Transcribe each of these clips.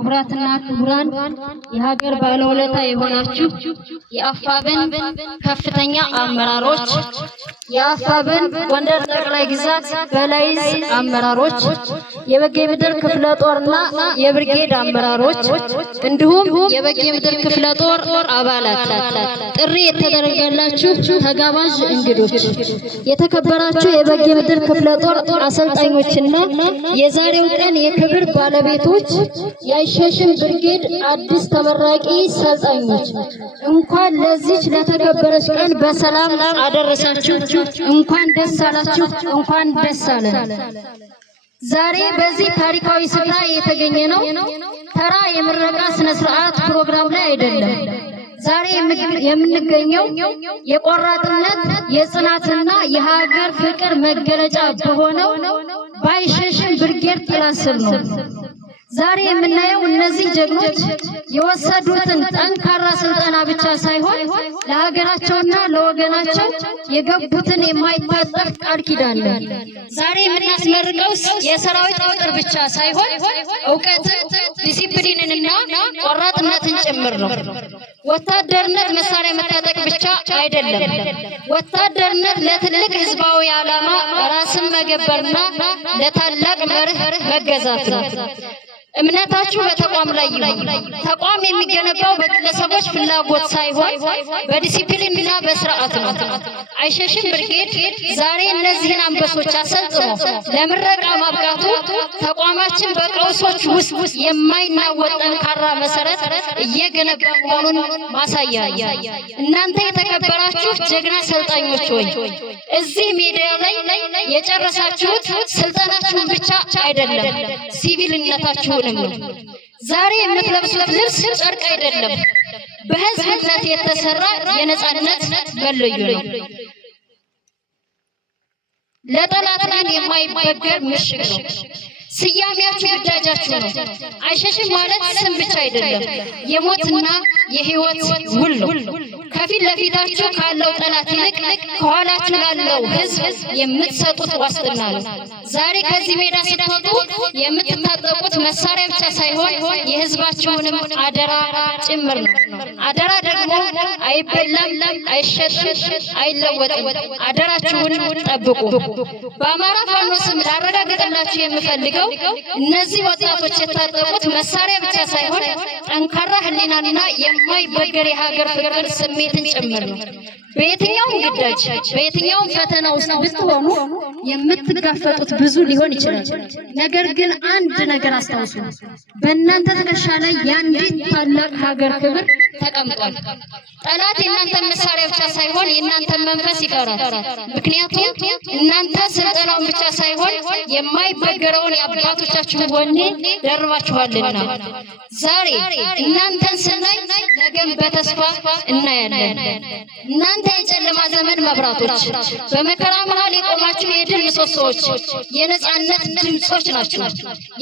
ክቡራትና ክቡራን የሀገር ባለውለታ የሆናችሁ የአፋብን ከፍተኛ አመራሮች፣ የአፋብን ጎንደር ጠቅላይ ግዛት በላይዝ አመራሮች፣ የበጌ ምድር ክፍለ ጦርና የብርጌድ አመራሮች እንዲሁም የበጌ ምድር ክፍለ ጦር አባላት፣ ጥሪ የተደረገላችሁ ተጋባዥ እንግዶች፣ የተከበራችሁ የበጌ ምድር ክፍለ ጦር አሰልጣኞችና የዛሬው ቀን የክብር ባለቤቶች የአይሸሽም ብርጌድ አዲስ ተመራቂ ሰልጣኞች እንኳን ለዚች ለተከበረች ቀን በሰላም አደረሳችሁ። እንኳን ደስ አላችሁ። እንኳን ደስ አለን። ዛሬ በዚህ ታሪካዊ ስፍራ የተገኘ ነው ተራ የምረቃ ስነ ስርዓት ፕሮግራም ላይ አይደለም። ዛሬ የምንገኘው የቆራጥነት የጽናትና የሀገር ፍቅር መገለጫ በሆነው በአይሸሽም ብርጌድ ጥላ ስር ነው። ዛሬ የምናየው እነዚህ ጀግኖች የወሰዱትን ጠንካራ ስልጠና ብቻ ሳይሆን ለሀገራቸውና ለወገናቸው የገቡትን የማይታጠፍ ቃል ኪዳን ነው። ዛሬ የምናስመርቀው የሰራዊት ቁጥር ብቻ ሳይሆን ዕውቀትን፣ ዲሲፕሊንንና ቆራጥነትን ጭምር ነው። ወታደርነት መሳሪያ መታጠቅ ብቻ አይደለም። ወታደርነት ለትልቅ ህዝባዊ ዓላማ ራስን መገበርና ለታላቅ መርህ መገዛት ነው። እምነታችሁ በተቋም ላይ ይሁን። ተቋም የሚገነባው በግለሰቦች ፍላጎት ሳይሆን በዲሲፕሊንና በስርዓት ነው። አይሸሽም ብርጌድ ዛሬ እነዚህን አንበሶች አሰልጥኖ ለምረቃ ማብቃቱ ተቋማችን በቀውሶች ውስጥ የማይናወጥ ጠንካራ መሰረት እየገነባ መሆኑን ማሳያ ነው። እናንተ የተከበራችሁ ጀግና ሰልጣኞች ሆይ እዚህ ሜዳ ላይ የጨረሳችሁት ስልጠናችሁን ብቻ አይደለም፣ ሲቪልነታችሁ ዛሬ የምትለብሱት ልብስ ጨርቅ አይደለም፣ በህዝብነት የተሰራ የነጻነት መለዮ ነው። ለጠላት ግን የማይበገር ምሽግ ነው። ስያሜያችሁ ግዳጃችሁ ነው። አይሸሽም ማለት ስም ብቻ አይደለም፣ የሞትና የህይወት ውል ነው። ከፊት ለፊታችሁ ካለው ጠላት ይልቅ ከኋላችሁ ላለው ህዝብ የምትሰጡት ዋስትና ነው። ዛሬ ከዚህ ሜዳ ስትወጡ የምትታጠቁት መሳሪያ ብቻ ሳይሆን የህዝባችሁንም አደራ ጭምር ነው። አደራ ደግሞ አይበላም፣ አይሸጥም፣ አይለወጥም። አደራችሁን ጠብቁ። በአማራ ፋኖ ስም ላረጋግጥላችሁ የምፈልገው እነዚህ ወጣቶች የታጠቁት መሳሪያ ብቻ ሳይሆን ጠንካራ ህሊናና የማይበገር የሀገር ፍቅር ስሜትን ጭምር ነው። በየትኛውም ግዳጅ በየትኛውም ፈተና ውስጥ ብትሆኑ የምትጋፈጡት ብዙ ሊሆን ይችላል። ነገር ግን አንድ ነገር አስታውሱ፣ በእናንተ ትከሻ ላይ የአንዲት ታላቅ ሀገር ክብር ተቀምጧል። ጠላት የእናንተን መሳሪያ ብቻ ሳይሆን የእናንተን መንፈስ ይፈራል። ምክንያቱም እናንተ ስልጠናውን ብቻ ሳይሆን የማይበገረውን የአባቶቻችሁን ወኔ ደርባችኋልና። ዛሬ እናንተን ስናይ ነገም በተስፋ እናያለን። እናንተ የጨለማ ዘመን መብራቶች፣ በመከራ መሃል የቆማችሁ የድል ምሰሶዎች፣ የነጻነት ድምጾች ናችሁ።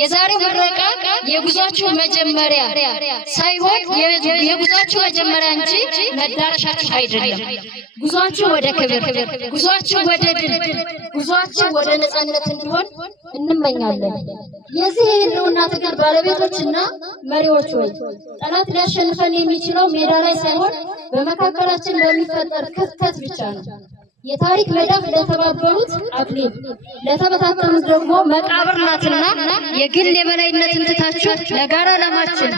የዛሬው ምረቃ የጉዟችሁ መጀመሪያ ሳይሆን የጉዟችሁ መጀመሪያ እንጂ መዳረሻችሁ አይደለም። ጉዟችሁ ወደ ክብር፣ ጉዟችሁ ወደ ድል፣ ጉዟችሁ ወደ ነጻነት እንዲሆን እንመኛለን። የዚህ የህልውና ትግል ባለቤቶችና መሪዎች ሆይ ጠላት ሊያሸንፈን የሚችለው ሜዳ ላይ ሳይሆን በመካከላችን በሚፈጠር ክፍተት ብቻ ነው። የታሪክ መዳፍ ለተባበሩት አክሊል፣ ለተበታተኑት ደግሞ መቃብር ናትና የግል የበላይነትን ትታችሁ ለጋራ ዓላማችን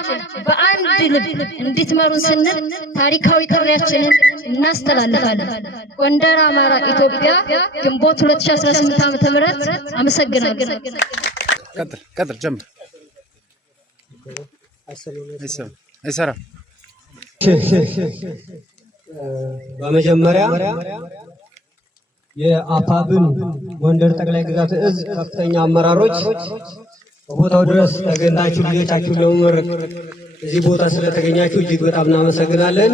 በአንድ ልብ እንድትመሩን ስንል ታሪካዊ ጥሪያችንን እናስተላልፋለን። ጎንደር፣ አማራ፣ ኢትዮጵያ ግንቦት 2018 ዓ.ም። አመሰግናለሁ። ቀጥል ጀምር። አይሰራ በመጀመሪያ የአፋብን ጎንደር ጠቅላይ ግዛት እዝ ከፍተኛ አመራሮች በቦታው ድረስ ተገኝታችሁ ልጆቻችሁን ለመመረቅ እዚህ ቦታ ስለተገኛችሁ እጅግ በጣም እናመሰግናለን።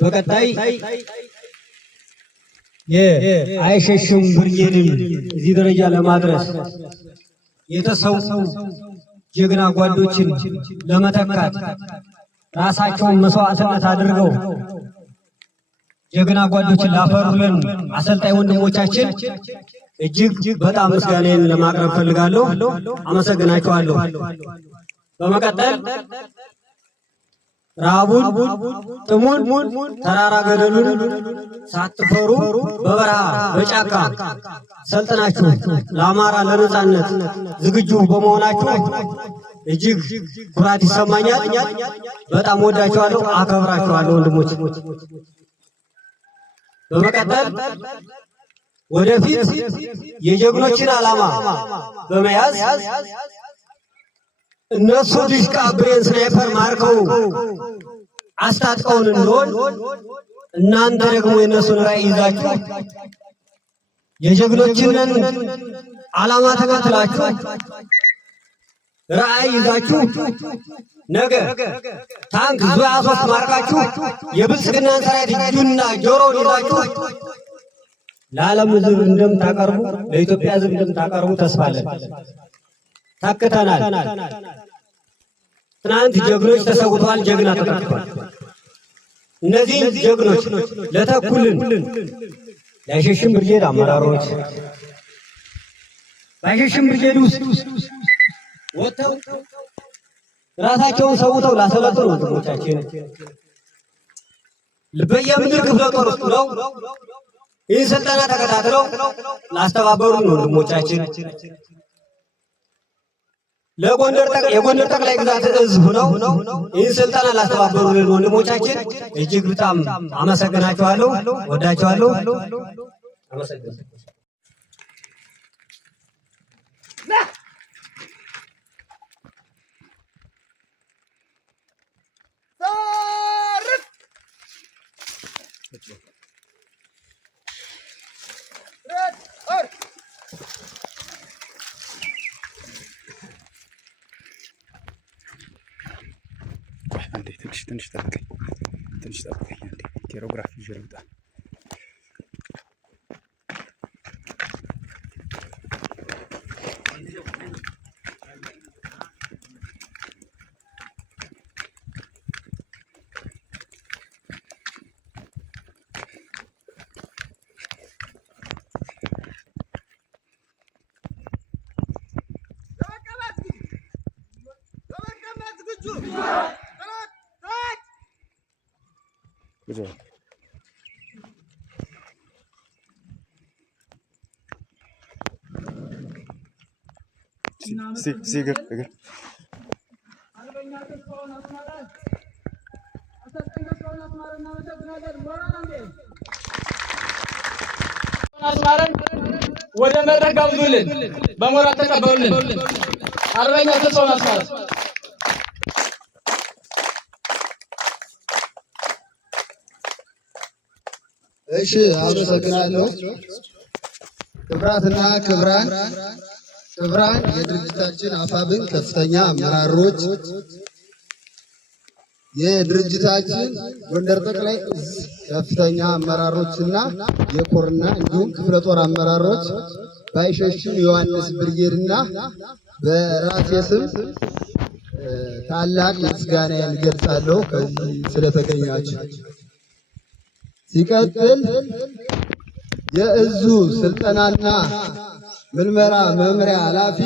በቀጣይ የአይሸሽም ብርጌድን እዚህ ደረጃ ለማድረስ የተሰዉ ጀግና ጓዶችን ለመተካት ራሳቸውን መስዋዕትነት አድርገው ጀግና ጓዶችን ላፈሩልን አሰልጣኝ ወንድሞቻችን እጅግ በጣም ምስጋናዬን ለማቅረብ ፈልጋለሁ። አመሰግናችኋለሁ። በመቀጠል ረሃቡን ጥሙን ተራራ ገደሉን ሳትፈሩ በበረሃ በጫካ ሰልጥናችሁ ለአማራ ለነጻነት ዝግጁ በመሆናችሁ እጅግ ኩራት ይሰማኛል። በጣም ወዳችኋለሁ፣ አከብራችኋለሁ ወንድሞች። በመቀጠል ወደፊት የጀግኖችን ዓላማ በመያዝ እነሱ ዲሽቃ ብሬን ስናይፐር ማርከው አስታጥቀውን እንደሆን እናንተ ደግሞ የእነሱን ራዕይ ይዛችሁ የጀግኖችን ዓላማ ተከትላችሁ ራዕይ ይዛችሁ ነገ ታንክ ዙ 23 ማርካችሁ የብልጽግናን ሰራዊት እጁና ጆሮውን ይዛችሁ ለዓለም ሕዝብ እንደምታቀርቡ ለኢትዮጵያ ሕዝብ እንደምታቀርቡ ተስፋ አለን። ታክተናል። ትናንት ጀግኖች ተሰውተዋል፣ ጀግና ተተክቷል። እነዚህ ጀግኖች ለተኩልን ለአይሸሽም ብርጌድ አመራሮች በአይሸሽም ብርጌድ ውስጥ ወጥተው ራሳቸውን ሰውተው ላሰለጠኑ ወንድሞቻችን በየምድር ክፍለ ጦር ውስጥ ነው ይህን ስልጠና ተከታትለው ላስተባበሩን ወንድሞቻችን የጎንደር ጠቅላይ ግዛት እዝ ሆነው ይህን ስልጠና ላስተባበሩልን ወንድሞቻችን እጅግ በጣም አመሰግናቸዋለሁ፣ ወዳቸዋለሁ። አመሰግናለሁ። ትንሽ ጠብቀኝ አንዴ ኬሮግራፊ ይዤ ልውጣ። 그죠? ሲግር እግር ወደ መድረክ ጋብዙልን፣ በሞራል ተቀበሉልን። አርበኛ ተስፋውን አስማረ እሺ፣ አመሰግናለሁ። ክብራትና ክብራን የድርጅታችን አፋብን ከፍተኛ አመራሮች፣ የድርጅታችን ጎንደር ጠቅላይ እዝ ከፍተኛ አመራሮችና የኮርና እንዲሁም ክፍለ ጦር አመራሮች ባይሸሽም ዮሐንስ ብርጌድና በራሴ ስም ታላቅ ምስጋናዬን እገልጻለሁ ከዚህ ስለተገኛችሁ። ሲቀጥል የእዙ ስልጠናና ምልመላ መምሪያ ኃላፊ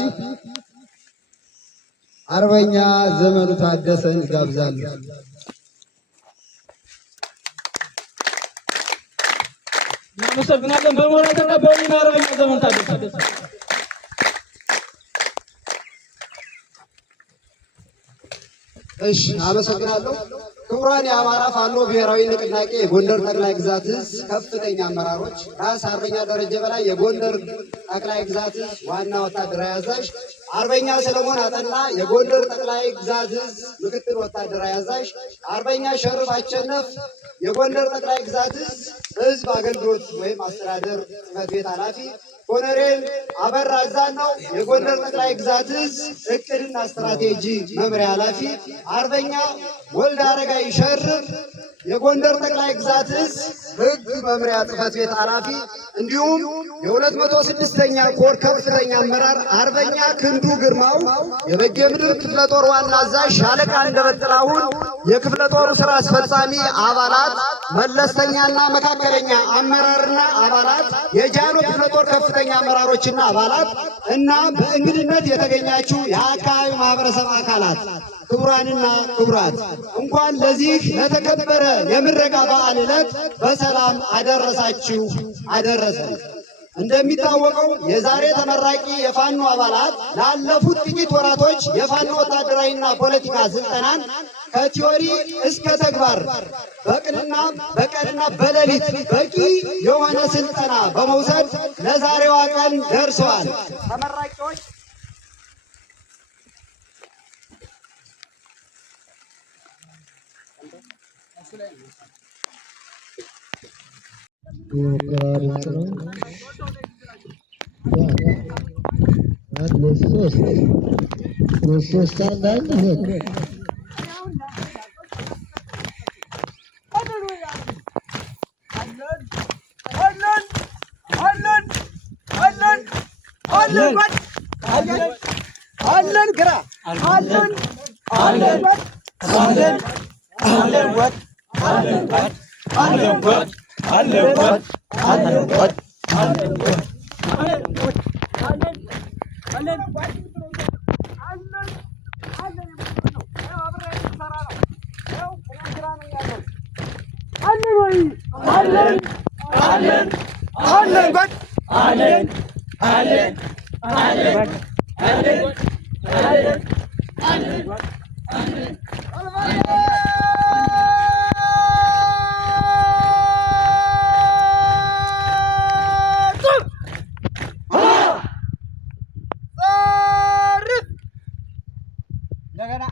አርበኛ ዘመኑ ታደሰን ጋብዛለሁ። እናመሰግናለን። በሞራል ተቀበሉልን አርበኛ ዘመኑ ታደሰ። እሺ፣ አመሰግናለሁ። ክቡራን የአማራ ፋኖ ብሔራዊ ንቅናቄ የጎንደር ጠቅላይ ግዛት እዝ ከፍተኛ አመራሮች፣ ራስ አርበኛ ደረጀ በላይ የጎንደር ጠቅላይ ግዛት እዝ ዋና ወታደራዊ አዛዥ፣ አርበኛ ሰለሞን አጠና የጎንደር ጠቅላይ ግዛት እዝ ምክትል ወታደራዊ አዛዥ፣ አርበኛ ሸርፍ አቸነፍ የጎንደር ጠቅላይ ግዛት እዝ ህዝብ አገልግሎት ወይም አስተዳደር ጽሕፈት ቤት ኃላፊ፣ ኮሎኔል አበራ አዛናው የጎንደር ጠቅላይ ግዛት እዝ እቅድና ስትራቴጂ መምሪያ ኃላፊ፣ አርበኛ ወልደ አረጋይ ሸርፍ የጎንደር ጠቅላይ ግዛት ዕዝ ሕግ መምሪያ ጽሕፈት ቤት ኃላፊ እንዲሁም የ206ኛ ኮር ከፍተኛ አመራር አርበኛ ክንዱ ግርማው፣ የበጌምድር ክፍለ ጦር ዋና አዛዥ ሻለቃ አንደበት ጥላሁን፣ የክፍለ ጦሩ ሥራ አስፈጻሚ አባላት፣ መለስተኛና መካከለኛ አመራርና አባላት፣ የጃኖ ክፍለ ጦር ከፍተኛ አመራሮችና አባላት እና በእንግድነት የተገኛችሁ የአካባቢው ማህበረሰብ አካላት ክቡራንና ክቡራት እንኳን ለዚህ ለተከበረ የምረቃ በዓል ዕለት በሰላም አደረሳችሁ አደረሰን። እንደሚታወቀው የዛሬ ተመራቂ የፋኖ አባላት ላለፉት ጥቂት ወራቶች የፋኖ ወታደራዊና ፖለቲካ ስልጠናን ከቲዮሪ እስከ ተግባር በቀንና በሌሊት በቂ የሆነ ስልጠና በመውሰድ ለዛሬዋ ቀን ደርሰዋል። ተመራቂዎች እንደገና